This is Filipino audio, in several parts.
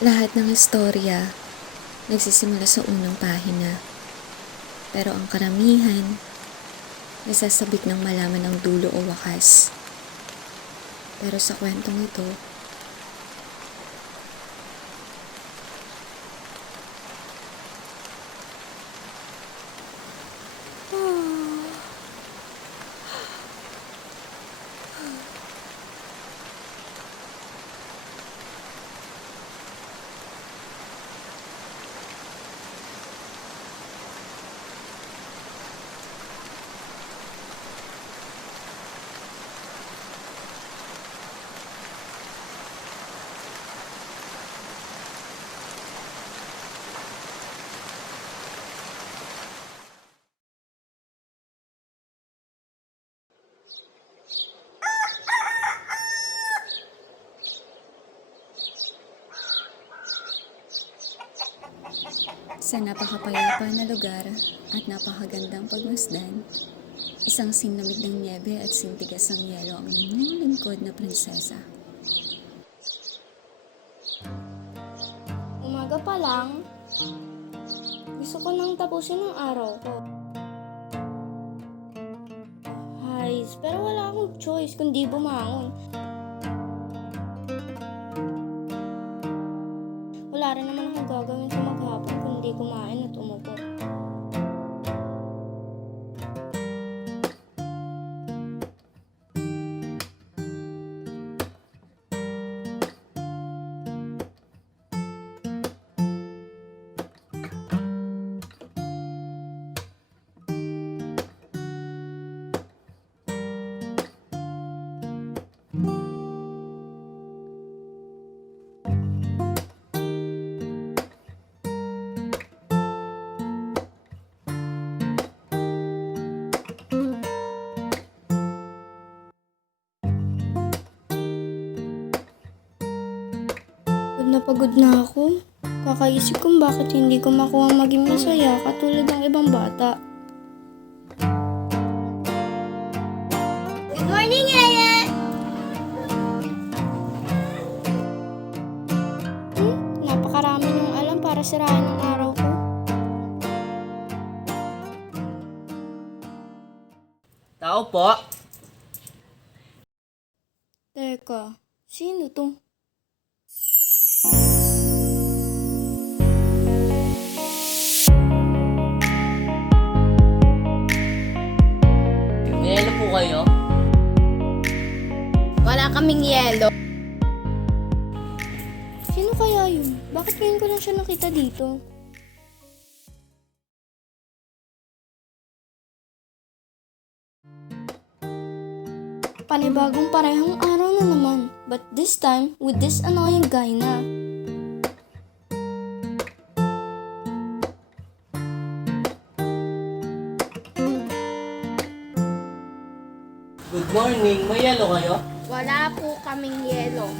Lahat ng istorya nagsisimula sa unang pahina. Pero ang karamihan, nasasabik ng malaman ang dulo o wakas. Pero sa kwentong ito, sa napakapayapa na lugar at napakagandang pagmasdan, isang sinlamig ng niebe at sintigas ng yelo ang inyong lingkod na prinsesa. Umaga pa lang, gusto ko nang tapusin ang araw ko. Hays, pero wala akong choice kundi bumangon. Wala rin naman akong gagawin sa maghapon kundi kumain at umupo. Pagod na ako. Kakaisip kung bakit hindi ko makuha maging masaya katulad ng ibang bata. Good morning, Yaya! Napakarami niyong alam para sirain ang araw ko. Tao po. Teka, sino to? Niyelo po kayo? Wala kaming yelo. Sino kaya yun? Bakit ngayon ko lang siya nakita dito? Panibagong parehong araw na naman. But this time, with this annoying guy na. Good morning. May yelo kayo? Wala po kaming yelo.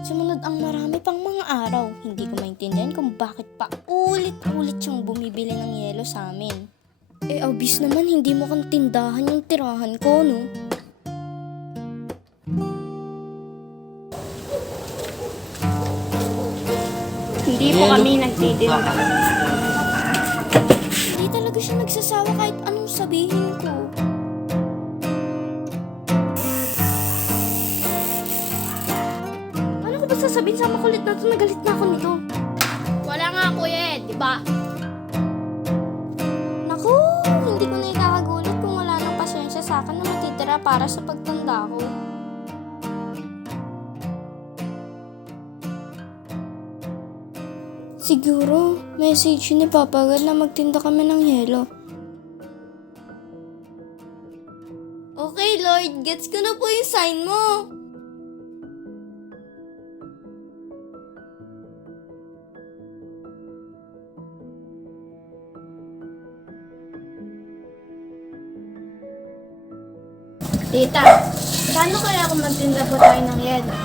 Sumunod ang marami pang mga araw. Hindi ko maintindihan kung bakit pa ulit-ulit siyang bumibili ng yelo sa amin. Eh, obvious naman hindi mo kang tindahan yung tirahan ko, no? Hindi po kami nagtitinda. Hindi talaga siya nagsasawa kahit anong sabihin ko. Paano ko ba sasabihin sa makulit na to na galit na ako nito? Wala nga kuya eh, di ba? Naku, hindi ko na ikakagulit kung wala nang pasensya sa akin na matitira para sa pagtanda ko. Siguro, message ni Papa God na magtinda kami ng yelo. Okay, Lord. Gets ko na po yung sign mo. Tita, paano kaya kung magtinda po tayo ng yelo?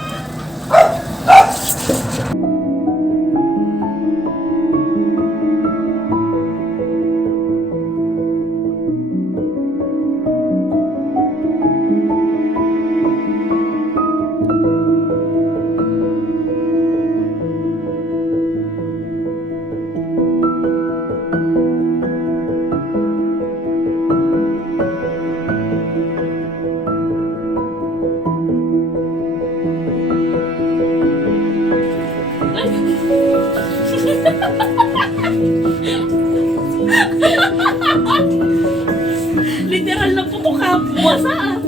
Literal na putok ka, buwasa.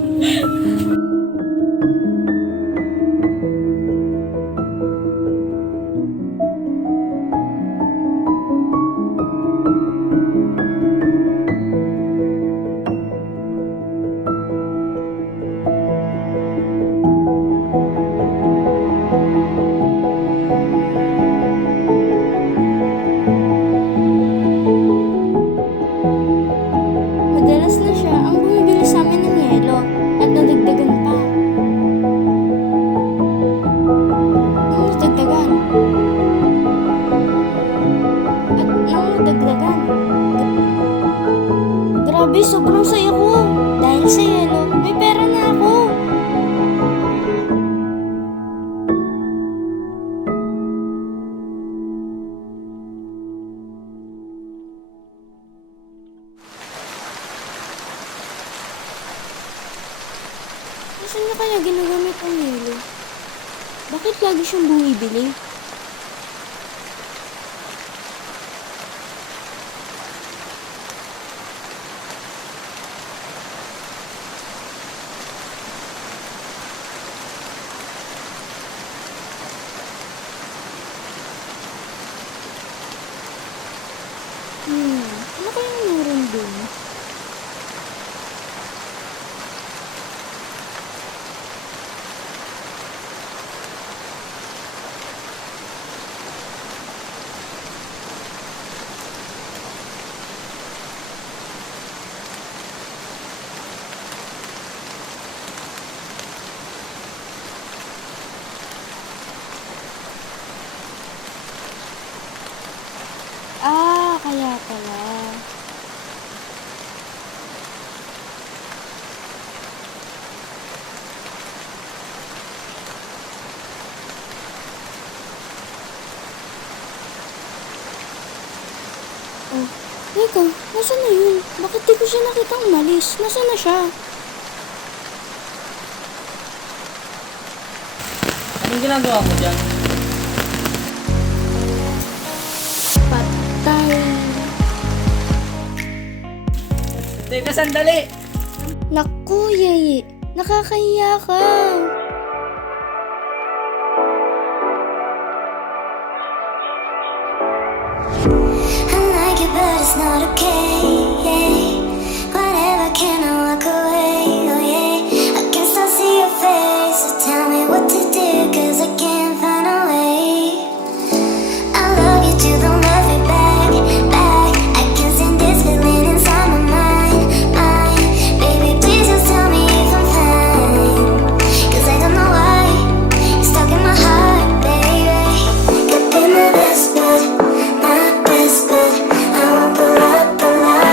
Madalas na siya ang bumibili sa amin ng yelo at nadagdagan pa. Nang nadagdagan. At nang nadagdagan. Grabe, sobrang saya ko. Dahil sa yelo, may pera na ako. Saan niya kaya ginagamit ang yelo? Bakit lagi siyang bumibili? Ano kayang meron dun? Kaya pala. Oh, teka, nasaan na yun? Bakit di ko siya nakitang umalis? Nasaan na siya? Anong ginagawa mo dyan? Patay. Teka, sandali! Naku, Yeye. Nakakahiya ka. I like it, but it's not okay. Whatever, can I walk away? Oh yeah, I can still see your face. So tell me what to do, 'cause I can't find a way. I love you too, don't love me back, back. I can send this feeling inside my mind. Baby, please just tell me if I'm fine, 'cause I don't know why you're stuck in my heart, baby. Could be my best bud, my best bud. I won't pull up, pull up.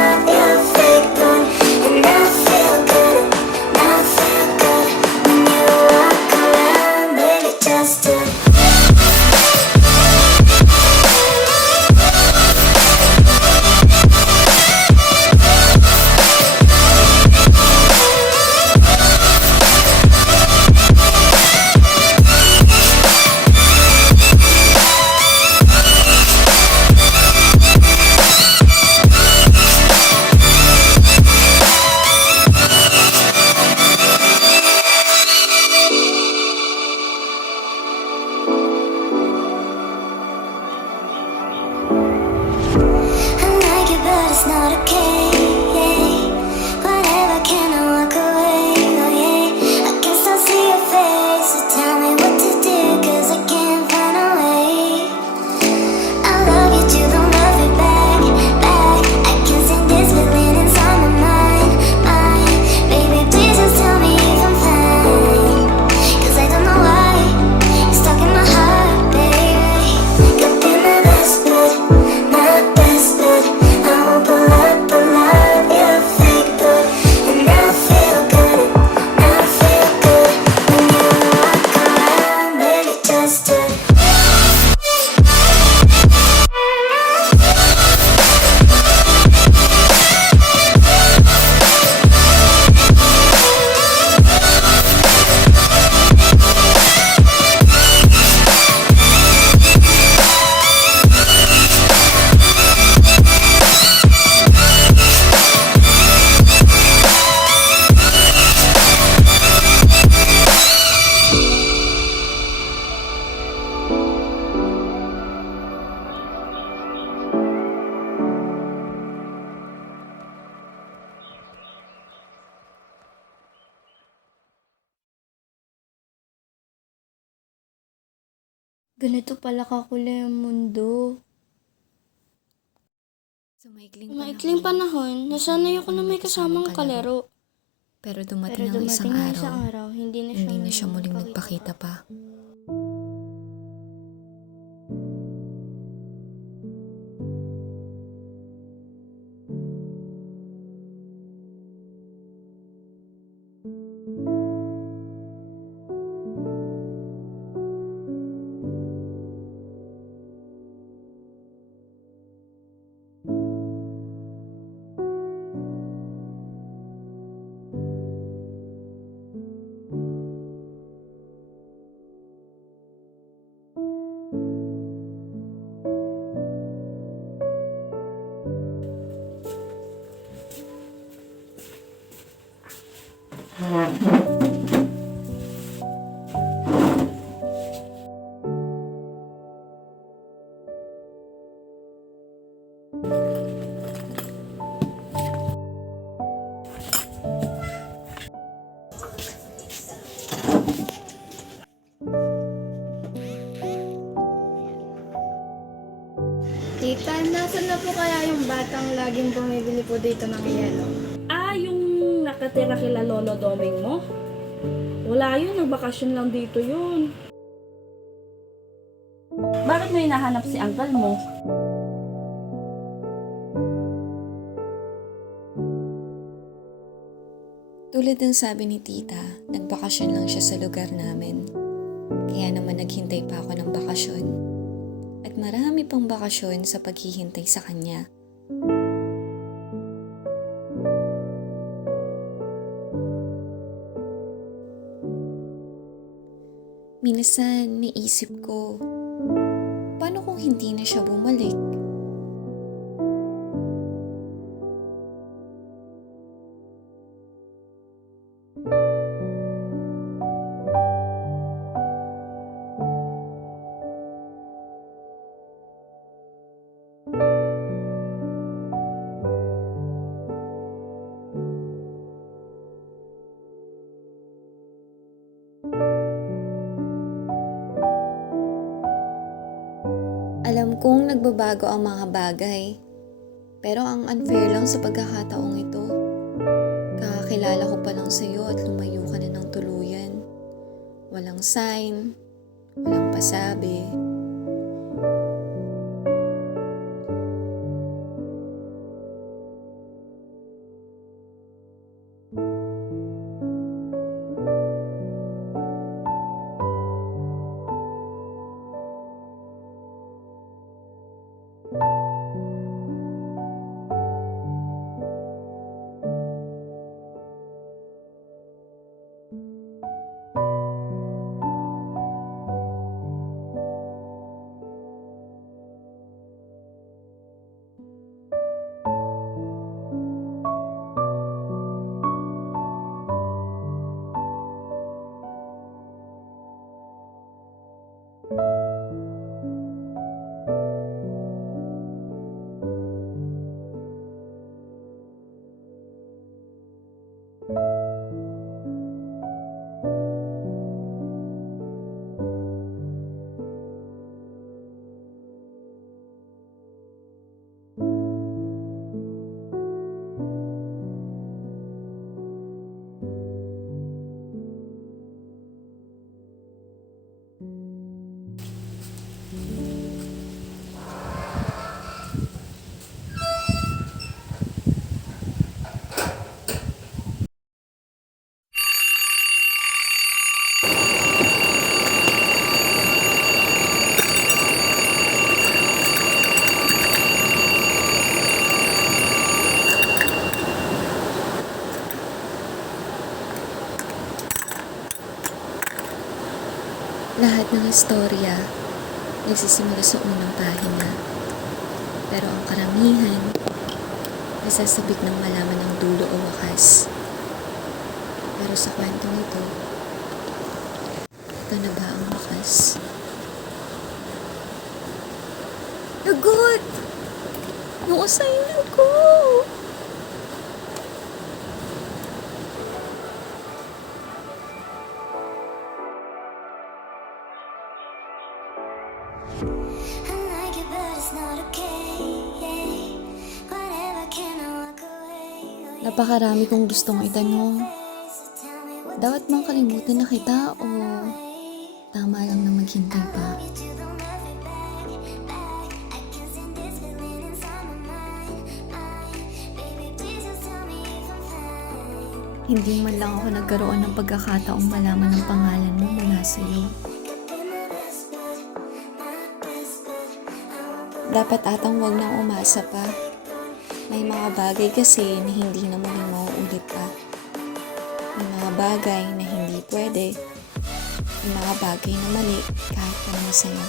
Ganito pala kakulay ang mundo. Sa maikling Maikling panahon, nasanay ako na may kasamang kalaro. Pero Pero dumating ang isang dumating ang araw, isang araw, hindi hindi na siya muling nagpakita pa. Tita, nasan na po kaya yung batang laging bumibili po dito ng yelo? Ah, yung nakatira kila Lolo Doming mo? Wala yun, nagbakasyon lang dito yun. Bakit mo hinahanap si uncle mo? Tulad ng sabi ni tita, nagbakasyon lang siya sa lugar namin. Kaya naman naghintay pa ako ng bakasyon. At marami pang bakasyon sa paghihintay sa kanya. Minsan, naisip ko, paano kung hindi na siya bumalik? Alam kong nagbabago ang mga bagay, pero ang unfair lang sa pagkakataong ito. Kakakilala ko pa lang sa'yo at lumayo ka na ng tuluyan. Walang sign, walang pasabi. Lahat ng istorya nagsisimula sa unang pahina. Pero ang karamihan nasasabik ng malaman ng dulo o wakas. Pero sa kwentong ito, ito na ba ang wakas? Lagot! Yung assignment ko! Napakarami kong gustong itanong. Dapat bang kalimutan na kita o tama lang na maghintay pa? Hindi man lang ako nagkaroon ng pagkakataong malaman ang pangalan mo mula sa'yo. Dapat atang wag nang umasa pa. May mga bagay kasi na hindi na muling mauulit pa. May mga bagay na hindi pwede. May mga bagay na mali kahit pa na masaya.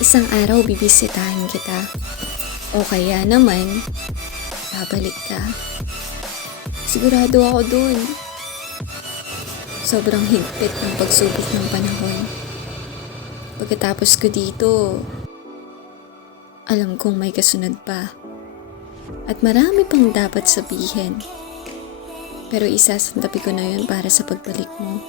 Isang araw bibisitahin kita. O kaya naman, babalik ka. Sigurado ako dun. Sobrang higpit ng pagsubok ng panahon. Pagkatapos ko dito, alam kong may kasunod pa. At marami pang dapat sabihin. Pero isasantabi ko na yun para sa pagbalik mo.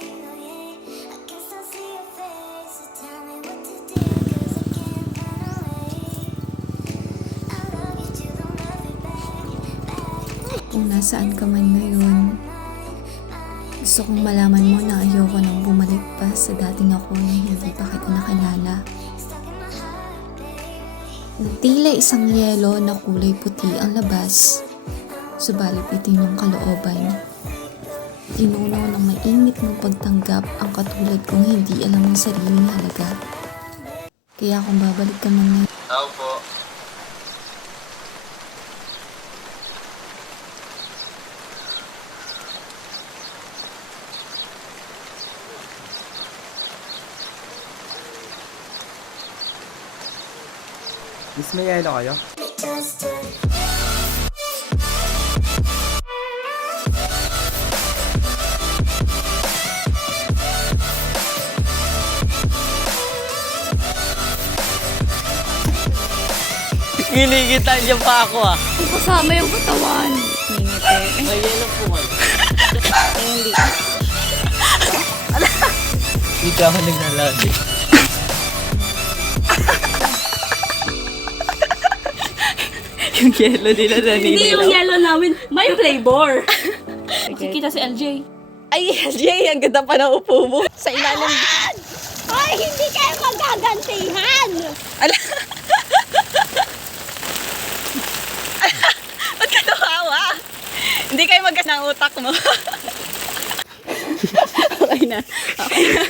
Kung nasaan ka man ngayon, gusto kong malaman mo na ayoko nang bumalik pa sa dating ako na hindi pa kita nakilala. Tila isang yelo na kulay puti ang labas, subalit itim ang kalooban. Tinunaw ng mainit ng pagtanggap ang katulad kong hindi alam ang sariling halaga. Kaya kung babalik ka man ngayon, Tao po. Miss, may yelo kayo? Ginigitan niya pa ako ah. Kasama yung katawan. May yelo po kayo. Hindi. Hindi ako naglalagi. yung yelo nila Hindi yung yellow namin. May flavor. Kita si LJ. Ay, Jay, ang ganda pa ng upo mo. Sa ilalim. Ay, hindi kayo